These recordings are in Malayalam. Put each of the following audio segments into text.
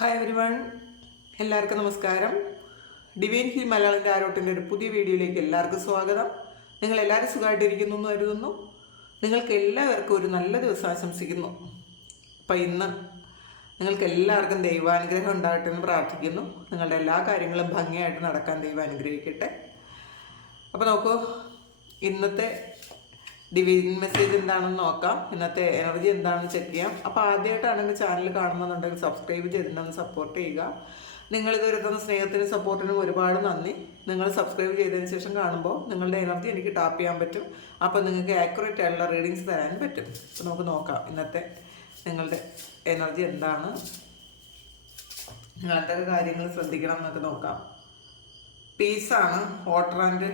ഹായ് എവരി വൺ എല്ലാവർക്കും നമസ്കാരം. ഡിവൈൻ ഹിൽ മലയാളത്തിന്റെ ആരോട്ടിന്റെ ഒരു പുതിയ വീഡിയോയിലേക്ക് എല്ലാവർക്കും സ്വാഗതം. നിങ്ങൾ എല്ലാവരും സുഖമായിട്ടിരിക്കുന്നു എന്ന് കരുതുന്നു. നിങ്ങൾക്ക് എല്ലാവർക്കും ഒരു നല്ല ദിവസം ആശംസിക്കുന്നു. അപ്പം ഇന്ന് നിങ്ങൾക്ക് എല്ലാവർക്കും ദൈവാനുഗ്രഹം ഉണ്ടാകട്ടെ എന്ന് പ്രാർത്ഥിക്കുന്നു. നിങ്ങളുടെ എല്ലാ കാര്യങ്ങളും ഭംഗിയായിട്ട് നടക്കാൻ ദൈവം അനുഗ്രഹിക്കട്ടെ. അപ്പോൾ നോക്കൂ ഇന്നത്തെ ഡിവൈൻ മെസ്സേജ് എന്താണെന്ന് നോക്കാം. ഇന്നത്തെ എനർജി എന്താണെന്ന് ചെക്ക് ചെയ്യാം. അപ്പോൾ ആദ്യമായിട്ടാണ് എന്റെ ചാനൽ കാണുന്നുണ്ടെങ്കിൽ സബ്സ്ക്രൈബ് ചെയ്തിട്ടുണ്ടെന്ന് സപ്പോർട്ട് ചെയ്യുക. നിങ്ങൾ ഇതുവരെ തന്ന സ്നേഹത്തിനും സപ്പോർട്ടിനും ഒരുപാട് നന്ദി. നിങ്ങൾ സബ്സ്ക്രൈബ് ചെയ്തതിന് ശേഷം കാണുമ്പോൾ നിങ്ങളുടെ എനർജി എനിക്ക് ടാപ്പ് ചെയ്യാൻ പറ്റും. അപ്പോൾ നിങ്ങൾക്ക് ആക്യുറേറ്റ് ആയിട്ടുള്ള റീഡിങ്സ് തരാൻ പറ്റും. അപ്പോൾ നമുക്ക് നോക്കാം ഇന്നത്തെ നിങ്ങളുടെ എനർജി എന്താണ്. നിങ്ങൾ എന്തൊക്കെ കാര്യങ്ങൾ ശ്രദ്ധിക്കണം എന്നൊക്കെ നോക്കാം. പീസാണ് വാട്ടർ ആൻഡ്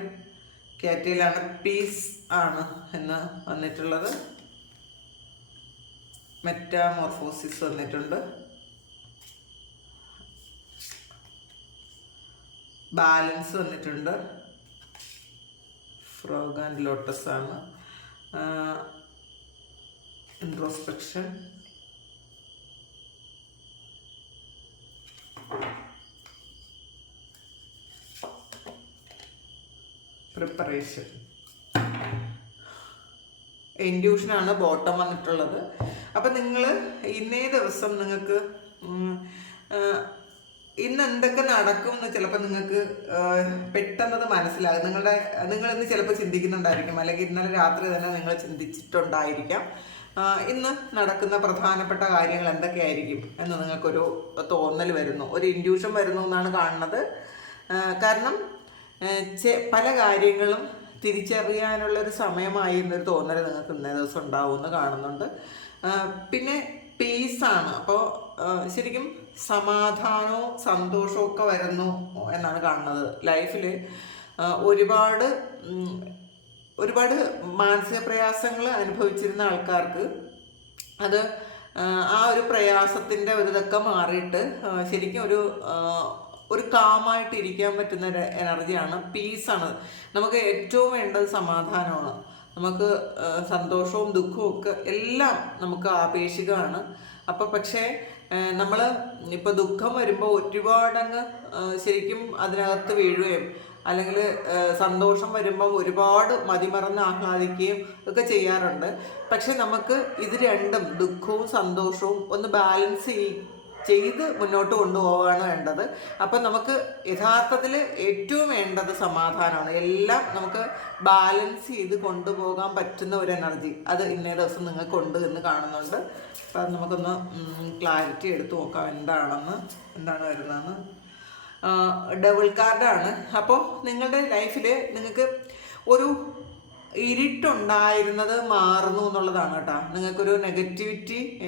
കാറ്റയിലാണ് പീസ് ആണ് എന്ന് വന്നിട്ടുള്ളത്. മെറ്റാമോർഫോസിസ് വന്നിട്ടുണ്ട്. ബാലൻസ് വന്നിട്ടുണ്ട്. ഫ്രോഗ് ആൻഡ് ലോട്ടസ് ആണ്. ഇൻട്രോസ്പെക്ഷൻ പ്രിപ്പറേഷൻ ഇൻഡ്യൂഷനാണ് ബോട്ടം വന്നിട്ടുള്ളത്. അപ്പം നിങ്ങൾ ഇന്നേ ദിവസം നിങ്ങൾക്ക് ഇന്ന് എന്തൊക്കെ നടക്കും എന്ന് ചിലപ്പോൾ നിങ്ങൾക്ക് പെട്ടെന്നത് മനസ്സിലാകും. നിങ്ങളുടെ നിങ്ങൾ ഇന്ന് ചിലപ്പോൾ ചിന്തിക്കുന്നുണ്ടായിരിക്കും. അല്ലെങ്കിൽ ഇന്നലെ രാത്രി തന്നെ നിങ്ങൾ ചിന്തിച്ചിട്ടുണ്ടായിരിക്കാം. ഇന്ന് നടക്കുന്ന പ്രധാനപ്പെട്ട കാര്യങ്ങൾ എന്തൊക്കെയായിരിക്കും എന്ന് നിങ്ങൾക്കൊരു തോന്നൽ വരുന്നു. ഒരു ഇൻഡ്യൂഷൻ വരുന്നു എന്നാണ് കാണുന്നത്. കാരണം പല കാര്യങ്ങളും തിരിച്ചറിയാനുള്ള ഒരു സമയമായി എന്നൊരു തോന്നൽ നിങ്ങൾക്ക് ഇന്നേ ദിവസം ഉണ്ടാവുമെന്ന് കാണുന്നുണ്ട്. പിന്നെ പീസാണ് അപ്പോൾ ശരിക്കും സമാധാനവും സന്തോഷവും ഒക്കെ വരുന്നു എന്നാണ് കാണുന്നത്. ലൈഫിൽ ഒരുപാട് ഒരുപാട് മാനസിക പ്രയാസങ്ങൾ അനുഭവിച്ചിരുന്ന ആൾക്കാർക്ക് അത് ആ, ഒരു പ്രയാസത്തിന്റെ ഒരു ഇതൊക്കെ മാറിയിട്ട് ശരിക്കും ഒരു ഒരു കാമായിട്ട് ഇരിക്കാൻ പറ്റുന്ന ഒരു എനർജിയാണ് പീസാണ് നമുക്ക് ഏറ്റവും വേണ്ടത് സമാധാനമാണ്. നമുക്ക് സന്തോഷവും ദുഃഖവും ഒക്കെ എല്ലാം നമുക്ക് ആപേക്ഷികമാണ്. അപ്പോൾ പക്ഷേ നമ്മൾ ഇപ്പോൾ ദുഃഖം വരുമ്പോൾ ഒരുപാടങ്ങ് ശരിക്കും അതിനകത്ത് വീഴുകയും അല്ലെങ്കിൽ സന്തോഷം വരുമ്പം ഒരുപാട് മതിമറന്ന് ആഹ്ലാദിക്കുകയും ഒക്കെ ചെയ്യാറുണ്ട്. പക്ഷെ നമുക്ക് ഇത് രണ്ടും ദുഃഖവും സന്തോഷവും ഒന്ന് ബാലൻസ് ചെയ് ചെയ്ത് മുന്നോട്ട് കൊണ്ടുപോവുകയാണ് വേണ്ടത്. അപ്പം നമുക്ക് യഥാർത്ഥത്തിൽ ഏറ്റവും വേണ്ടത് സമാധാനമാണ്. എല്ലാം നമുക്ക് ബാലൻസ് ചെയ്ത് കൊണ്ടുപോകാൻ പറ്റുന്ന ഒരു എനർജി അത് ഇന്നേ ദിവസം നിങ്ങൾക്കുണ്ട് എന്ന് കാണുന്നുണ്ട്. അപ്പം അത് നമുക്കൊന്ന് ക്ലാരിറ്റി എടുത്ത് നോക്കാം എന്താണെന്ന് എന്താണ് വരുന്നതെന്ന്. ഡബിൾ കാർഡാണ്. അപ്പോൾ നിങ്ങളുടെ ലൈഫിൽ നിങ്ങൾക്ക് ഒരു ഇരുട്ടുണ്ടായിരുന്നത് മാറുന്നു എന്നുള്ളതാണ് കേട്ടോ. നിങ്ങൾക്കൊരു നെഗറ്റിവിറ്റി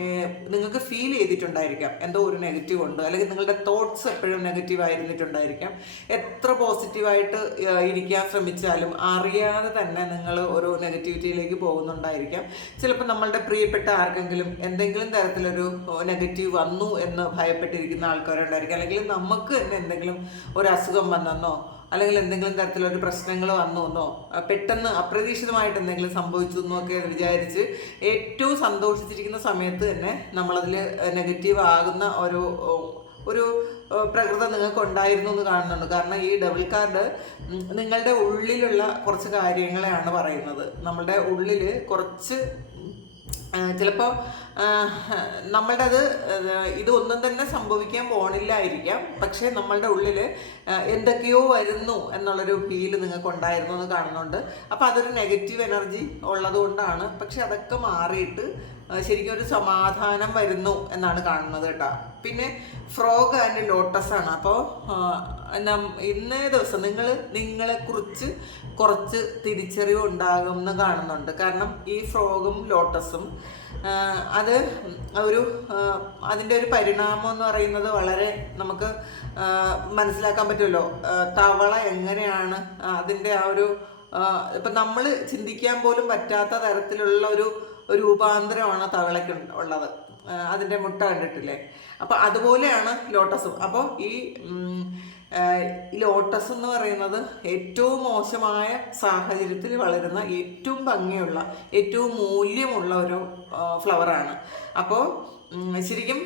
നിങ്ങൾക്ക് ഫീൽ ചെയ്തിട്ടുണ്ടായിരിക്കാം. എന്തോ ഒരു നെഗറ്റീവ് ഉണ്ട്. അല്ലെങ്കിൽ നിങ്ങളുടെ തോട്ട്സ് എപ്പോഴും നെഗറ്റീവ് ആയിരുന്നിട്ടുണ്ടായിരിക്കാം. എത്ര പോസിറ്റീവായിട്ട് ഇരിക്കാൻ ശ്രമിച്ചാലും അറിയാതെ തന്നെ നിങ്ങൾ ഒരു നെഗറ്റിവിറ്റിയിലേക്ക് പോകുന്നുണ്ടായിരിക്കാം. ചിലപ്പോൾ നമ്മളുടെ പ്രിയപ്പെട്ട ആർക്കെങ്കിലും എന്തെങ്കിലും തരത്തിലൊരു നെഗറ്റീവ് വന്നു എന്ന് ഭയപ്പെട്ടിരിക്കുന്ന ആൾക്കാരുണ്ടായിരിക്കും. അല്ലെങ്കിൽ നമുക്ക് തന്നെ എന്തെങ്കിലും ഒരു അസുഖം വന്നെന്നോ അല്ലെങ്കിൽ എന്തെങ്കിലും തരത്തിലൊരു പ്രശ്നങ്ങൾ വന്നു എന്നോ പെട്ടെന്ന് അപ്രതീക്ഷിതമായിട്ട് എന്തെങ്കിലും സംഭവിച്ചു എന്നോ ഒക്കെ വിചാരിച്ച് ഏറ്റവും സന്തോഷിച്ചിരിക്കുന്ന സമയത്ത് തന്നെ നമ്മളതിൽ നെഗറ്റീവ് ആകുന്ന ഒരു ഒരു പ്രകൃതം നിങ്ങൾക്ക് ഉണ്ടായിരുന്നു എന്ന് കാണുന്നുണ്ട്. കാരണം ഈ ഡബിൾ കാർഡ് നിങ്ങളുടെ ഉള്ളിലുള്ള കുറച്ച് കാര്യങ്ങളെയാണ് പറയുന്നത്. നമ്മളുടെ ഉള്ളിൽ കുറച്ച് ചിലപ്പോൾ നമ്മളുടെ അത് ഇതൊന്നും തന്നെ സംഭവിക്കാൻ പോണില്ലായിരിക്കാം. പക്ഷേ നമ്മളുടെ ഉള്ളിൽ എന്തൊക്കെയോ വരുന്നു എന്നുള്ളൊരു ഫീൽ നിങ്ങൾക്ക് ഉണ്ടായിരുന്നു എന്ന് കാണുന്നുണ്ട്. അപ്പോൾ അതൊരു നെഗറ്റീവ് എനർജി ഉള്ളതുകൊണ്ടാണ്. പക്ഷെ അതൊക്കെ മാറിയിട്ട് ശരിക്കും ഒരു സമാധാനം വരുന്നു എന്നാണ് കാണുന്നത് കേട്ടോ. പിന്നെ ഫ്രോഗ് ആൻഡ് ലോട്ടസ് ആണ് അപ്പോൾ ഇന്നേ ദിവസം നിങ്ങൾ നിങ്ങളെക്കുറിച്ച് കുറച്ച് തിരിച്ചറിവ് ഉണ്ടാകുമെന്ന് കാണുന്നുണ്ട്. കാരണം ഈ ഫ്രോഗും ലോട്ടസും അത് ഒരു അതിന്റെ ഒരു പരിണാമം എന്ന് പറയുന്നത് വളരെ നമുക്ക് മനസ്സിലാക്കാൻ പറ്റുമല്ലോ. തവള എങ്ങനെയാണ് അതിന്റെ ആ ഒരു ഇപ്പം നമ്മൾ ചിന്തിക്കാൻ പോലും പറ്റാത്ത തരത്തിലുള്ള ഒരു രൂപാന്തരമാണ് തവളയ്ക്ക് ഉള്ളത്. അതിന്റെ മുട്ട കണ്ടിട്ടില്ലേ? അപ്പോൾ അതുപോലെയാണ് ലോട്ടസും. അപ്പോൾ ഈ ഈ ലോട്ടസ് എന്ന് പറയുന്നത് ഏറ്റവും മോശമായ സാഹചര്യത്തിൽ വളരുന്ന ഏറ്റവും ഭംഗിയുള്ള ഏറ്റവും മൂല്യമുള്ള ഒരു ഫ്ലവറാണ് അപ്പോൾ ശരിക്കും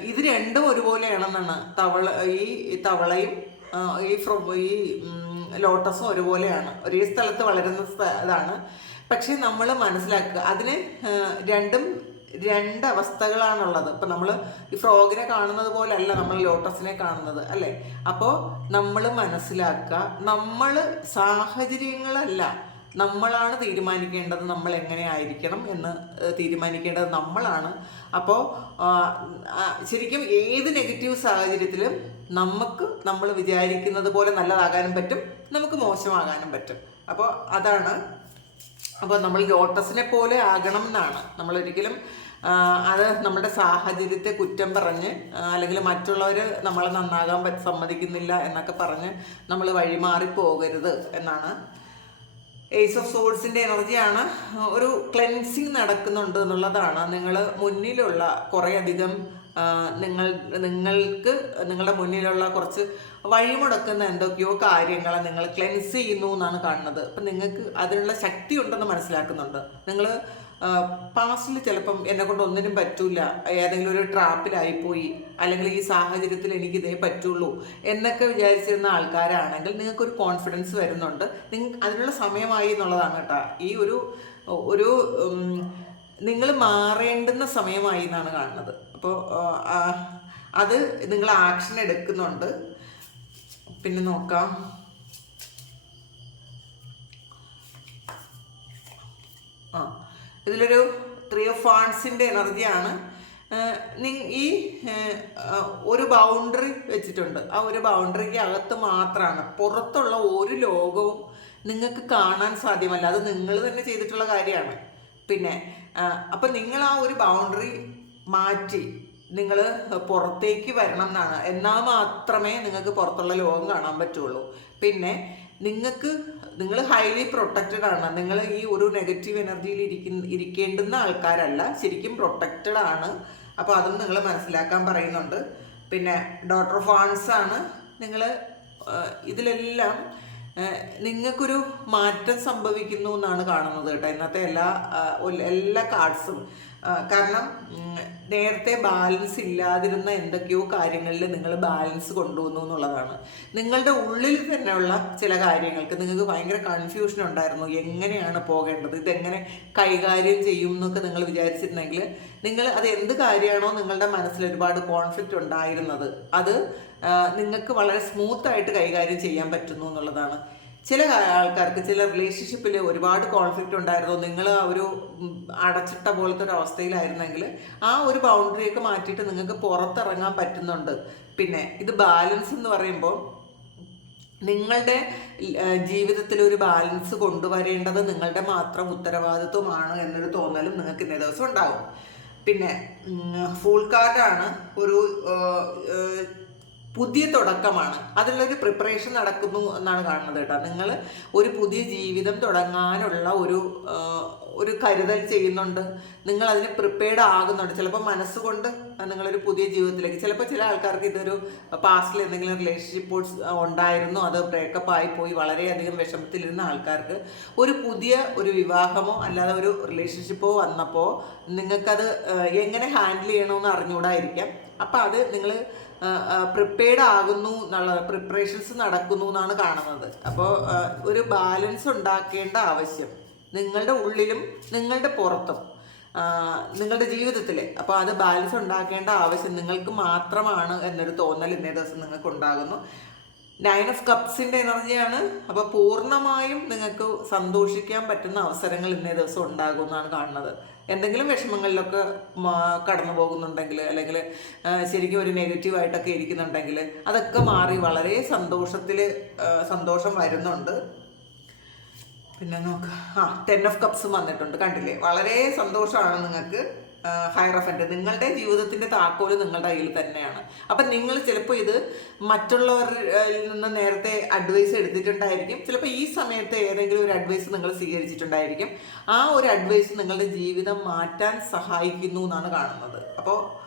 ഇത് രണ്ടും ഒരുപോലെയാണെന്നാണ് തവള ഈ തവളയും ഈ ഈ ലോട്ടസും ഒരുപോലെയാണ്. ഒരേ സ്ഥലത്ത് വളരുന്ന ഇതാണ്. പക്ഷേ നമ്മൾ മനസ്സിലാക്കുക അതിന് രണ്ടും രണ്ട് അവസ്ഥകളാണുള്ളത് ഇപ്പം നമ്മൾ ഈ ഫ്രോഗിനെ കാണുന്നത് പോലെയല്ല നമ്മൾ ലോട്ടസിനെ കാണുന്നത് അല്ലേ? അപ്പോൾ നമ്മൾ മനസ്സിലാക്കുക നമ്മൾ സാഹചര്യങ്ങളല്ല നമ്മളാണ് തീരുമാനിക്കേണ്ടത് നമ്മൾ എങ്ങനെ ആയിരിക്കണം എന്ന് തീരുമാനിക്കേണ്ടത് നമ്മളാണ്. അപ്പോൾ ശരിക്കും ഏത് നെഗറ്റീവ് സാഹചര്യത്തിലും നമുക്ക് നമ്മൾ വിചാരിക്കുന്നത് പോലെ നല്ലതാകാനും പറ്റും നമുക്ക് മോശമാകാനും പറ്റും. അപ്പോൾ അതാണ്. അപ്പോൾ നമ്മൾ ലോട്ടസിനെ പോലെ ആകണം എന്നാണ്. ആ, അത് നമ്മുടെ സാഹചര്യത്തെ കുറ്റം പറഞ്ഞ് അല്ലെങ്കിൽ മറ്റുള്ളവർ നമ്മളെ നന്നാകാൻ സമ്മതിക്കുന്നില്ല എന്നൊക്കെ പറഞ്ഞ് നമ്മൾ വഴിമാറി പോകരുത് എന്നാണ്. ഏസ് ഓഫ് സോൾസിന്റെ എനർജിയാണ് ഒരു ക്ലെൻസിങ് നടക്കുന്നുണ്ട് എന്നുള്ളതാണ്. നിങ്ങൾ മുന്നിലുള്ള കുറേയധികം നിങ്ങൾ നിങ്ങൾക്ക് നിങ്ങളുടെ മുന്നിലുള്ള കുറച്ച് വഴിമുടക്കുന്ന എന്തൊക്കെയോ കാര്യങ്ങൾ നിങ്ങൾ ക്ലെൻസ് ചെയ്യുന്നു എന്നാണ് കാണുന്നത്. അപ്പം നിങ്ങൾക്ക് അതിനുള്ള ശക്തി ഉണ്ടെന്ന് മനസ്സിലാക്കുന്നുണ്ട്. നിങ്ങൾ പാസ്റ്റിൽ ചിലപ്പം എന്നെ കൊണ്ട് ഒന്നിനും പറ്റൂല. ഏതെങ്കിലും ഒരു ട്രാപ്പിലായിപ്പോയി അല്ലെങ്കിൽ ഈ സാഹചര്യത്തിൽ എനിക്ക് ഇതേ പറ്റുള്ളൂ എന്നൊക്കെ വിചാരിച്ചിരുന്ന ആൾക്കാരാണെങ്കിൽ നിങ്ങൾക്കൊരു കോൺഫിഡൻസ് വരുന്നുണ്ട്. നിങ്ങൾ അതിനുള്ള സമയമായി എന്നുള്ളതാണ് കേട്ടോ. ഈ ഒരു ഒരു നിങ്ങൾ മാറേണ്ടുന്ന സമയമായി എന്നാണ് കാണുന്നത്. അപ്പോൾ അത് നിങ്ങൾ ആക്ഷൻ എടുക്കുന്നുണ്ട്. പിന്നെ നോക്കാം. ആ. ഇതിലൊരു ത്രീ ഓഫ് ഫാൺസിന്റെ എനർജിയാണ് ഈ ഒരു ബൗണ്ടറി വെച്ചിട്ടുണ്ട്. ആ ഒരു ബൗണ്ടറിക്ക് അകത്ത് മാത്രമാണ് പുറത്തുള്ള ഒരു ലോകവും നിങ്ങൾക്ക് കാണാൻ സാധ്യമല്ല. അത് നിങ്ങൾ തന്നെ ചെയ്തിട്ടുള്ള കാര്യമാണ്. പിന്നെ അപ്പം നിങ്ങൾ ആ ഒരു ബൗണ്ടറി മാറ്റി നിങ്ങൾ പുറത്തേക്ക് വരണം എന്നാണ്. എന്നാൽ മാത്രമേ നിങ്ങൾക്ക് പുറത്തുള്ള ലോകം കാണാൻ പറ്റുള്ളൂ. പിന്നെ നിങ്ങൾക്ക് നിങ്ങൾ ഹൈലി പ്രൊട്ടക്റ്റഡ് ആണ്. നിങ്ങൾ ഈ ഒരു നെഗറ്റീവ് എനർജിയിൽ ഇരിക്കുന്ന ഇരിക്കേണ്ടുന്ന ആൾക്കാരല്ല. ശരിക്കും പ്രൊട്ടക്റ്റഡ് ആണ്. അപ്പോൾ അതും നിങ്ങൾ മനസ്സിലാക്കാൻ പറയുന്നുണ്ട്. പിന്നെ ഡോക്ടർ ഫോൺസ് ആണ്. നിങ്ങൾ ഇതിലെല്ലാം നിങ്ങൾക്കൊരു മാറ്റം സംഭവിക്കുന്നു എന്നാണ് കാണുന്നത് കേട്ടോ. ഇന്നത്തെ എല്ലാ എല്ലാ കാർഡ്സും കാരണം നേരത്തെ ബാലൻസ് ഇല്ലാതിരുന്ന എന്തൊക്കെയോ കാര്യങ്ങളിൽ നിങ്ങൾ ബാലൻസ് കൊണ്ടുവന്നു എന്നുള്ളതാണ്. നിങ്ങളുടെ ഉള്ളിൽ തന്നെയുള്ള ചില കാര്യങ്ങൾക്ക് നിങ്ങൾക്ക് ഭയങ്കര കൺഫ്യൂഷൻ ഉണ്ടായിരുന്നു. എങ്ങനെയാണ് പോകേണ്ടത്? ഇതെങ്ങനെ കൈകാര്യം ചെയ്യും എന്നൊക്കെ നിങ്ങൾ വിചാരിച്ചിരുന്നെങ്കിൽ നിങ്ങൾ അത് എന്ത് കാര്യമാണോ നിങ്ങളുടെ മനസ്സിൽ ഒരുപാട് കോൺഫ്ലിക്റ്റ് ഉണ്ടായിരുന്നത്. അത് നിങ്ങൾക്ക് വളരെ സ്മൂത്തായിട്ട് കൈകാര്യം ചെയ്യാൻ പറ്റുന്നു എന്നുള്ളതാണ്. ചില ആൾക്കാർക്ക് ചില റിലേഷൻഷിപ്പിൽ ഒരുപാട് കോൺഫ്ലിക്റ്റ് ഉണ്ടായിരുന്നു. നിങ്ങൾ ഒരു അടച്ചിട്ട പോലത്തെ ഒരു അവസ്ഥയിലായിരുന്നെങ്കിൽ ആ ഒരു ബൗണ്ടറിയൊക്കെ മാറ്റിയിട്ട് നിങ്ങൾക്ക് പുറത്തിറങ്ങാൻ പറ്റുന്നുണ്ട്. പിന്നെ ഇത് ബാലൻസ് എന്ന് പറയുമ്പോൾ നിങ്ങളുടെ ജീവിതത്തിൽ ഒരു ബാലൻസ് കൊണ്ടുവരേണ്ടത് നിങ്ങളുടെ മാത്രം ഉത്തരവാദിത്വമാണ് എന്നൊരു തോന്നലും നിങ്ങൾക്ക് ഇന്നേ ദിവസം ഉണ്ടാകും പിന്നെ ഫുൾ കാർഡാണ് ഒരു പുതിയ തുടക്കമാണ്. അതിനുള്ളൊരു പ്രിപ്പറേഷൻ നടക്കുന്നു എന്നാണ് കാണുന്നത് കേട്ടോ. നിങ്ങൾ ഒരു പുതിയ ജീവിതം തുടങ്ങാനുള്ള ഒരു ഒരു കരുതൽ ചെയ്യുന്നുണ്ട്. നിങ്ങൾ അതിന് പ്രിപ്പയർഡ് ആകുന്നുണ്ട്. ചിലപ്പോൾ മനസ്സുകൊണ്ട് നിങ്ങളൊരു പുതിയ ജീവിതത്തിലേക്ക് ചിലപ്പോൾ ചില ആൾക്കാർക്ക് ഇതൊരു പാസ്റ്റിൽ എന്തെങ്കിലും റിലേഷൻഷിപ്പ് ഉണ്ടായിരുന്നു. അത് ബ്രേക്കപ്പ് ആയി പോയി. വളരെയധികം വിഷമത്തിലിരുന്ന ആൾക്കാർക്ക് ഒരു പുതിയ ഒരു വിവാഹമോ അല്ലാതെ ഒരു റിലേഷൻഷിപ്പോ വന്നപ്പോൾ നിങ്ങൾക്കത് എങ്ങനെ ഹാൻഡിൽ ചെയ്യണമെന്ന് അറിഞ്ഞുകൂടായിരിക്കാം. അപ്പോൾ അത് നിങ്ങൾ പ്രിപ്പയർഡ് ആകുന്നു എന്നുള്ള പ്രിപ്പറേഷൻസ് നടക്കുന്നു എന്നാണ് കാണുന്നത്. അപ്പോൾ ഒരു ബാലൻസ് ഉണ്ടാക്കേണ്ട ആവശ്യം നിങ്ങളുടെ ഉള്ളിലും നിങ്ങളുടെ പുറത്തും നിങ്ങളുടെ ജീവിതത്തിൽ അപ്പോൾ അത് ബാലൻസ് ഉണ്ടാക്കേണ്ട ആവശ്യം നിങ്ങൾക്ക് മാത്രമാണ് എന്നൊരു തോന്നൽ ഇന്നേ ദിവസം നിങ്ങൾക്ക് ഉണ്ടാകുന്നു. നയൻ ഓഫ് കപ്സിന്റെ എനർജിയാണ് അപ്പോൾ പൂർണമായും നിങ്ങൾക്ക് സന്തോഷിക്കാൻ പറ്റുന്ന അവസരങ്ങൾ ഇന്നേ ദിവസം ഉണ്ടാകുമെന്നാണ് കാണുന്നത്. എന്തെങ്കിലും വിഷമങ്ങളിലൊക്കെ കടന്നു പോകുന്നുണ്ടെങ്കിൽ അല്ലെങ്കിൽ ശരിക്കും ഒരു നെഗറ്റീവായിട്ടൊക്കെ ഇരിക്കുന്നുണ്ടെങ്കിൽ അതൊക്കെ മാറി വളരെ സന്തോഷത്തിൽ സന്തോഷം വരുന്നുണ്ട്. പിന്നെ നോക്കാം. ആ ടെൻ ഓഫ് കപ്സ് വന്നിട്ടുണ്ട്. കണ്ടില്ലേ? വളരെ സന്തോഷമാണ് നിങ്ങൾക്ക്. ഹൈറഫന്റ് നിങ്ങളുടെ ജീവിതത്തിന്റെ താക്കോൽ നിങ്ങളുടെ കയ്യിൽ തന്നെയാണ്. അപ്പം നിങ്ങൾ ചിലപ്പോൾ ഇത് മറ്റുള്ളവരിൽ നിന്ന് നേരത്തെ അഡ്വൈസ് എടുത്തിട്ടുണ്ടായിരിക്കും. ചിലപ്പോൾ ഈ സമയത്ത് ഏതെങ്കിലും ഒരു അഡ്വൈസ് നിങ്ങൾ സ്വീകരിച്ചിട്ടുണ്ടായിരിക്കും. ആ ഒരു അഡ്വൈസ് നിങ്ങളുടെ ജീവിതം മാറ്റാൻ സഹായിക്കുന്നു എന്നാണ് കാണുന്നത്. അപ്പോൾ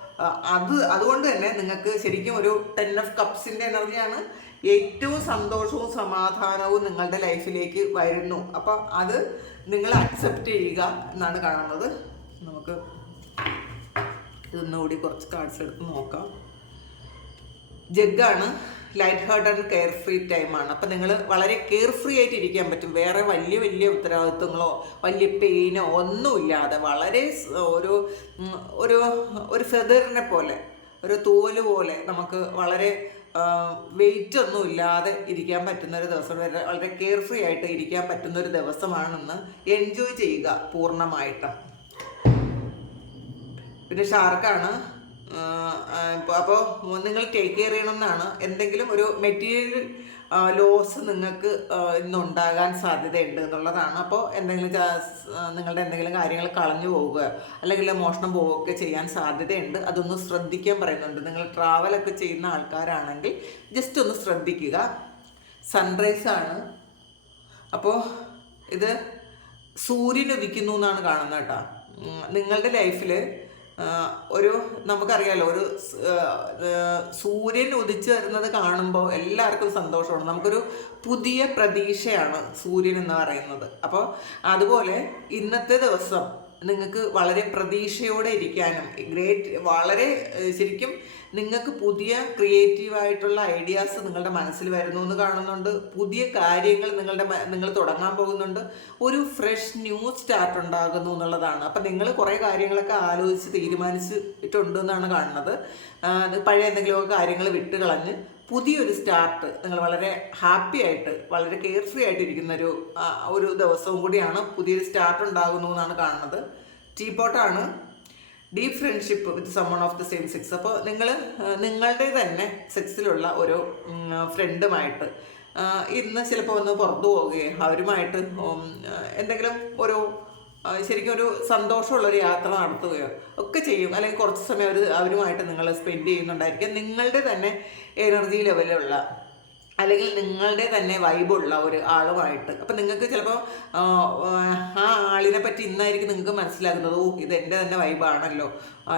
അത് അതുകൊണ്ട് തന്നെ നിങ്ങൾക്ക് ശരിക്കും ഒരു ടെൻ ഓഫ് കപ്സിന്റെ എനർജിയാണ് ഏറ്റവും സന്തോഷവും സമാധാനവും നിങ്ങളുടെ ലൈഫിലേക്ക് വരുന്നു. അപ്പം അത് നിങ്ങൾ അക്സെപ്റ്റ് ചെയ്യുക എന്നാണ് കാണുന്നത്. നമുക്ക് ഇതൊന്നുകൂടി കുറച്ച് കാർഡ്സ് എടുത്ത് നോക്കാം. ജഗ്ഗാണ്. Light heart and carefree ടൈമാണ് അപ്പം നിങ്ങൾ വളരെ കെയർ ഫ്രീ ആയിട്ട് ഇരിക്കാൻ പറ്റും. വേറെ വലിയ വലിയ ഉത്തരവാദിത്വങ്ങളോ വലിയ പെയിനോ ഒന്നുമില്ലാതെ വളരെ ഒരു ഒരു ഒരു ഫെദറിനെ പോലെ ഒരു തോൽ പോലെ നമുക്ക് വളരെ വെയിറ്റ് ഒന്നും ഇല്ലാതെ ഇരിക്കാൻ പറ്റുന്ന ഒരു ദിവസം. വരെ വളരെ കെയർ ഫ്രീ ആയിട്ട് ഇരിക്കാൻ പറ്റുന്ന ഒരു ദിവസമാണെന്ന് എൻജോയ് ചെയ്യുക പൂർണമായിട്ടും. പിന്നെ ഷാർക്കാണ്. അപ്പോൾ നിങ്ങൾ ടേക്ക് കെയർ ചെയ്യണമെന്നാണ് എന്തെങ്കിലും ഒരു മെറ്റീരിയൽ ലോസ് നിങ്ങൾക്ക് ഇന്നുണ്ടാകാൻ സാധ്യതയുണ്ട് എന്നുള്ളതാണ്. അപ്പോൾ എന്തെങ്കിലും നിങ്ങളുടെ എന്തെങ്കിലും കാര്യങ്ങൾ കളഞ്ഞു പോവുക അല്ലെങ്കിൽ മോഷണം പോവുകയൊക്കെ ചെയ്യാൻ സാധ്യതയുണ്ട്. അതൊന്ന് ശ്രദ്ധിക്കാൻ പറയുന്നുണ്ട്. നിങ്ങൾ ട്രാവലൊക്കെ ചെയ്യുന്ന ആൾക്കാരാണെങ്കിൽ ജസ്റ്റ് ഒന്ന് ശ്രദ്ധിക്കുക. സൺറൈസ് ആണ്. അപ്പോൾ ഇത് സൂര്യൻ ഉദിക്കുന്നു എന്നാണ് കാണുന്നത് കേട്ടോ. നിങ്ങളുടെ ലൈഫിൽ ഒരു നമുക്കറിയാലോ ഒരു സൂര്യൻ ഉദിച്ചു വരുന്നത് കാണുമ്പോൾ എല്ലാവർക്കും സന്തോഷമാണ്. നമുക്കൊരു പുതിയ പ്രതീക്ഷയാണ് സൂര്യൻ എന്ന് പറയുന്നത്. അപ്പോൾ അതുപോലെ ഇന്നത്തെ ദിവസം നിങ്ങൾക്ക് വളരെ പ്രതീക്ഷയോടെ ഇരിക്കാനും ഗ്രേറ്റ് വളരെ ശരിക്കും നിങ്ങൾക്ക് പുതിയ ക്രിയേറ്റീവായിട്ടുള്ള ഐഡിയാസ് നിങ്ങളുടെ മനസ്സിൽ വരുന്നു എന്ന് കാണുന്നുണ്ട്. പുതിയ കാര്യങ്ങൾ നിങ്ങളുടെ നിങ്ങൾ തുടങ്ങാൻ പോകുന്നുണ്ട്. ഒരു ഫ്രഷ് ന്യൂ സ്റ്റാർട്ട് ഉണ്ടാകുന്നു എന്നുള്ളതാണ്. അപ്പം നിങ്ങൾ കുറേ കാര്യങ്ങളൊക്കെ ആലോചിച്ച് തീരുമാനിച്ചിട്ടുണ്ട് എന്നാണ് കാണുന്നത്. പഴയ എന്തെങ്കിലുമൊക്കെ കാര്യങ്ങൾ വിട്ട് കളഞ്ഞ് പുതിയൊരു സ്റ്റാർട്ട് നിങ്ങൾ വളരെ ഹാപ്പി ആയിട്ട് വളരെ കെയർ ഫ്രീ ആയിട്ട് ഇരിക്കുന്ന ഒരു ഒരു ദിവസവും കൂടിയാണ് പുതിയൊരു സ്റ്റാർട്ട് ഉണ്ടാകുന്നു എന്നാണ് കാണുന്നത്. Tea പോട്ടാണ് deep friendship with someone of the same sex അപ്പോൾ നിങ്ങൾ നിങ്ങളുടെ തന്നെ സെക്സിലുള്ള ഒരു ഫ്രണ്ടുമായിട്ട് ഇന്ന് ചിലപ്പോൾ ഒന്ന് പുറത്തു പോവുകയും അവരുമായിട്ട് എന്തെങ്കിലും ഒരു ശരിക്കും ഒരു സന്തോഷമുള്ള ഒരു യാത്ര നടത്തുകയോ ഒക്കെ ചെയ്യും. അല്ലെങ്കിൽ കുറച്ച് സമയം അവർ അവരുമായിട്ട് നിങ്ങൾ സ്പെൻഡ് ചെയ്യുന്നുണ്ടായിരിക്കും. നിങ്ങളുടെ തന്നെ എനർജി ലെവലുള്ള അല്ലെങ്കിൽ നിങ്ങളുടെ തന്നെ വൈബുള്ള ഒരു ആളുമായിട്ട്. അപ്പം നിങ്ങൾക്ക് ചിലപ്പോൾ ആ ആളിനെ പറ്റി ഇന്നായിരിക്കും നിങ്ങൾക്ക് മനസ്സിലാകുന്നത് ഓ ഇത് എന്റെ തന്നെ വൈബാണല്ലോ.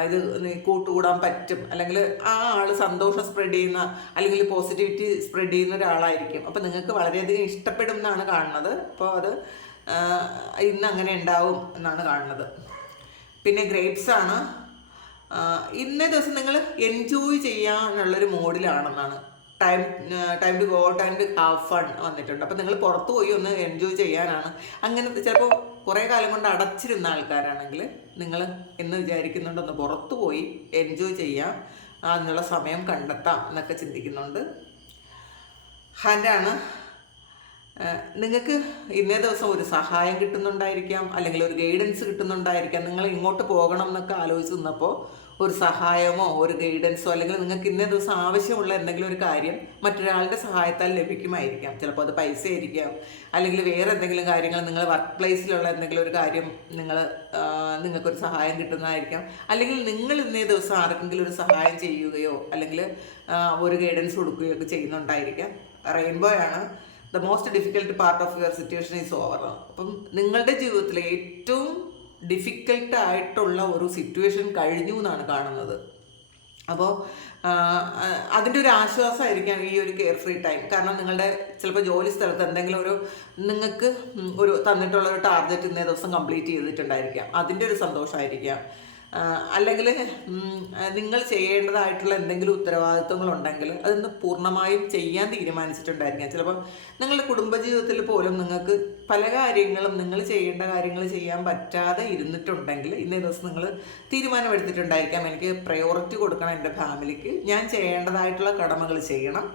ഇത് കൂട്ടുകൂടാൻ പറ്റും. അല്ലെങ്കിൽ ആ ആൾ സന്തോഷം സ്പ്രെഡ് ചെയ്യുന്ന അല്ലെങ്കിൽ പോസിറ്റിവിറ്റി സ്പ്രെഡ് ചെയ്യുന്ന ഒരാളായിരിക്കും. അപ്പം നിങ്ങൾക്ക് വളരെയധികം ഇഷ്ടപ്പെടും എന്നാണ് കാണുന്നത്. അപ്പോൾ അത് ഇന്ന് അങ്ങനെ ഉണ്ടാവും എന്നാണ് കാണുന്നത്. പിന്നെ ഗ്രേപ്സ് ആണ്. ഇന്നേ ദിവസം നിങ്ങൾ എൻജോയ് ചെയ്യാനുള്ളൊരു മോഡിലാണെന്നാണ് time time to go time to have fun വന്നിട്ടുണ്ട്. അപ്പം നിങ്ങൾ പുറത്ത് പോയി ഒന്ന് എൻജോയ് ചെയ്യാനാണ്. അങ്ങനത്തെ ചിലപ്പോൾ കുറേ കാലം കൊണ്ട് അടച്ചിരുന്ന ആൾക്കാരാണെങ്കിൽ നിങ്ങൾ എന്ന് വിചാരിക്കുന്നുണ്ട് ഒന്ന് പുറത്ത് പോയി എൻജോയ് ചെയ്യാം. അതിനുള്ള സമയം കണ്ടെത്താം എന്നൊക്കെ ചിന്തിക്കുന്നുണ്ട്. ഹാൻഡാണ് നിങ്ങൾക്ക് ഇന്നേ ദിവസം ഒരു സഹായം കിട്ടുന്നുണ്ടായിരിക്കാം. അല്ലെങ്കിൽ ഒരു ഗൈഡൻസ് കിട്ടുന്നുണ്ടായിരിക്കാം. നിങ്ങൾ ഇങ്ങോട്ട് പോകണം എന്നൊക്കെ ആലോചിച്ച് നിന്നപ്പോൾ ഒരു സഹായമോ ഒരു ഗൈഡൻസോ അല്ലെങ്കിൽ നിങ്ങൾക്ക് ഇന്ന ദിവസം ആവശ്യമുള്ള എന്തെങ്കിലും ഒരു കാര്യം മറ്റൊരാളുടെ സഹായത്താൽ ലഭിക്കുമായിരിക്കാം. ചിലപ്പോൾ അത് പൈസ ആയിരിക്കാം അല്ലെങ്കിൽ വേറെ എന്തെങ്കിലും കാര്യങ്ങൾ നിങ്ങൾ വർക്ക് പ്ലേസിലുള്ള എന്തെങ്കിലും ഒരു കാര്യം നിങ്ങൾ നിങ്ങൾക്കൊരു സഹായം കിട്ടുന്നതായിരിക്കാം. അല്ലെങ്കിൽ നിങ്ങൾ ഇന്നേ ദിവസം ആർക്കെങ്കിലും ഒരു സഹായം ചെയ്യുകയോ അല്ലെങ്കിൽ ഒരു ഗൈഡൻസ് കൊടുക്കുകയോ ഒക്കെ ചെയ്യുന്നുണ്ടായിരിക്കാം. റെയിൻബോ ആണ് the most difficult part of your situation is over അപ്പം നിങ്ങളുടെ ജീവിതത്തിലെ ഏറ്റവും ഡിഫിക്കൽട്ട് ആയിട്ടുള്ള ഒരു സിറ്റുവേഷൻ കഴിഞ്ഞു എന്നാണ് കാണുന്നത് അപ്പോൾ അതിന്റെ ഒരു ആശ്വാസമായിരിക്കാം ഈ ഒരു കെയർ ഫ്രീ ടൈം കാരണം നിങ്ങളുടെ ചിലപ്പോൾ ജോലി സ്ഥലത്ത് എന്തെങ്കിലും ഒരു നിങ്ങൾക്ക് ഒരു തന്നിട്ടുള്ള ഒരു ടാർഗറ്റ് ഇന്നേ ദിവസം കംപ്ലീറ്റ് ചെയ്തിട്ടുണ്ടായിരിക്കാം. അതിന്റെ ഒരു സന്തോഷമായിരിക്കാം അല്ലെങ്കിൽ നിങ്ങൾ ചെയ്യേണ്ടതായിട്ടുള്ള എന്തെങ്കിലും ഉത്തരവാദിത്വങ്ങളുണ്ടെങ്കിൽ അതൊന്ന് പൂർണമായും ചെയ്യാൻ തീരുമാനിച്ചിട്ടുണ്ടായിരിക്കാം. ചിലപ്പോൾ നിങ്ങളുടെ കുടുംബജീവിതത്തിൽ പോലും നിങ്ങൾക്ക് പല കാര്യങ്ങളും നിങ്ങൾ ചെയ്യേണ്ട കാര്യങ്ങൾ ചെയ്യാൻ പറ്റാതെ ഇരുന്നിട്ടുണ്ടെങ്കിൽ ഇന്നേ ദിവസം നിങ്ങൾ തീരുമാനമെടുത്തിട്ടുണ്ടായിരിക്കാം. എനിക്ക് പ്രയോറിറ്റി കൊടുക്കണം എന്റെ ഫാമിലിക്ക്. ഞാൻ ചെയ്യേണ്ടതായിട്ടുള്ള കടമകൾ ചെയ്യണം.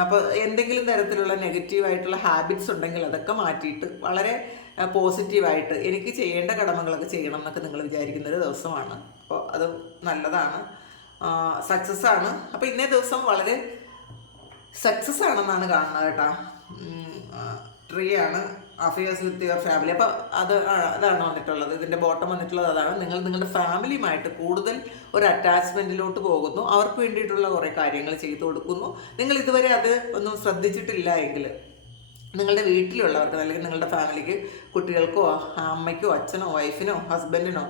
അപ്പോൾ എന്തെങ്കിലും തരത്തിലുള്ള നെഗറ്റീവായിട്ടുള്ള ഹാബിറ്റ്സ് ഉണ്ടെങ്കിൽ അതൊക്കെ മാറ്റിയിട്ട് വളരെ പോസിറ്റീവായിട്ട് എനിക്ക് ചെയ്യേണ്ട കടമകളൊക്കെ ചെയ്യണം എന്നൊക്കെ നിങ്ങൾ വിചാരിക്കുന്ന ഒരു ദിവസമാണ്. അപ്പോൾ അത് നല്ലതാണ്. സക്സസ് ആണ്. അപ്പോൾ ഇന്നേ ദിവസം വളരെ സക്സസ് ആണെന്നാണ് കാണുന്നത് കേട്ടോ. ട്രീ ആണ് അഫയേഴ്സ് വിത്ത് യുവർ ഫാമിലി. അപ്പോൾ അത് അതാണ് വന്നിട്ടുള്ളത്. ഇതിന്റെ ബോട്ടം വന്നിട്ടുള്ളത് അതാണ്. നിങ്ങൾ നിങ്ങളുടെ ഫാമിലിയുമായിട്ട് കൂടുതൽ ഒരു അറ്റാച്ച്മെന്റിലോട്ട് പോകുന്നു. അവർക്ക് വേണ്ടിയിട്ടുള്ള കുറേ കാര്യങ്ങൾ ചെയ്തു കൊടുക്കുന്നു. നിങ്ങൾ ഇതുവരെ അത് ഒന്നും ശ്രദ്ധിച്ചിട്ടില്ല എങ്കിൽ നിങ്ങളുടെ വീട്ടിലുള്ളവർക്ക് അല്ലെങ്കിൽ നിങ്ങളുടെ ഫാമിലിക്ക് കുട്ടികൾക്കോ അമ്മയ്ക്കോ അച്ഛനോ വൈഫിനോ ഹസ്ബൻഡിനോ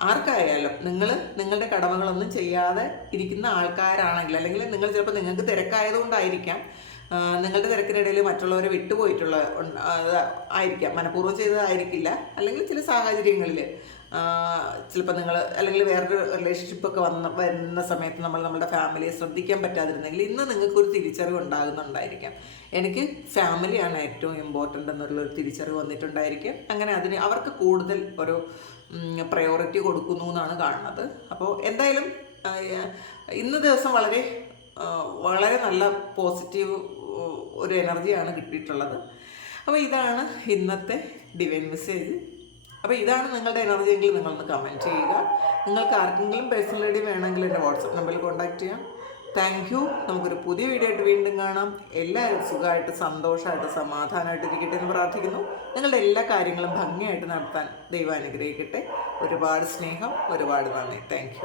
ആർക്കായാലും നിങ്ങൾ നിങ്ങളുടെ കടമകളൊന്നും ചെയ്യാതെ ഇരിക്കുന്ന ആൾക്കാരാണെങ്കിൽ അല്ലെങ്കിൽ നിങ്ങൾ ചിലപ്പോൾ നിങ്ങൾക്ക് തിരക്കായതുകൊണ്ടായിരിക്കാം നിങ്ങളുടെ തിരക്കിനിടയിൽ മറ്റുള്ളവരെ വിട്ടുപോയിട്ടുള്ള ആയിരിക്കാം മനഃപൂർവം ചെയ്തതായിരിക്കില്ല. അല്ലെങ്കിൽ ചില സാഹചര്യങ്ങളിൽ ചിലപ്പോൾ നിങ്ങൾ അല്ലെങ്കിൽ വേറൊരു റിലേഷൻഷിപ്പ് ഒക്കെ വന്ന വരുന്ന സമയത്ത് നമ്മൾ നമ്മുടെ ഫാമിലിയെ ശ്രദ്ധിക്കാൻ പറ്റാതിരുന്നെങ്കിൽ ഇന്ന് നിങ്ങൾക്കൊരു തിരിച്ചറിവ് ഉണ്ടാകുന്നുണ്ടായിരിക്കാം. എനിക്ക് ഫാമിലിയാണ് ഏറ്റവും ഇമ്പോർട്ടന്റ് എന്നുള്ളൊരു തിരിച്ചറിവ് വന്നിട്ടുണ്ടായിരിക്കും. അങ്ങനെ അതിന് അവർക്ക് കൂടുതൽ ഒരു പ്രയോറിറ്റി കൊടുക്കുന്നു എന്നാണ് കാണുന്നത്. അപ്പോൾ എന്തായാലും ഇന്ന് ദിവസം വളരെ വളരെ നല്ല പോസിറ്റീവ് ഒരു എനർജിയാണ് കിട്ടിയിട്ടുള്ളത്. അപ്പോൾ ഇതാണ് ഇന്നത്തെ ഡിവൈൻ മെസ്സേജ് അപ്പോൾ ഇതാണ് നിങ്ങളുടെ എനർജി എങ്കിൽ നിങ്ങളൊന്ന് കമന്റ് ചെയ്യുക. നിങ്ങൾക്ക് ആർക്കെങ്കിലും പേഴ്സണൽ ഐ ഡി വേണമെങ്കിൽ എന്റെ വാട്സപ്പ് നമ്പറിൽ കോൺടാക്റ്റ് ചെയ്യാം. താങ്ക് യു നമുക്കൊരു പുതിയ വീഡിയോ ആയിട്ട് വീണ്ടും കാണാം. എല്ലാവരും സുഖമായിട്ട് സന്തോഷമായിട്ട് സമാധാനമായിട്ട് ഇരിക്കട്ടെ എന്ന് പ്രാർത്ഥിക്കുന്നു. നിങ്ങളുടെ എല്ലാ കാര്യങ്ങളും ഭംഗിയായിട്ട് നടത്താൻ ദൈവം അനുഗ്രഹിക്കട്ടെ. ഒരുപാട് സ്നേഹം ഒരുപാട് നന്ദി. താങ്ക്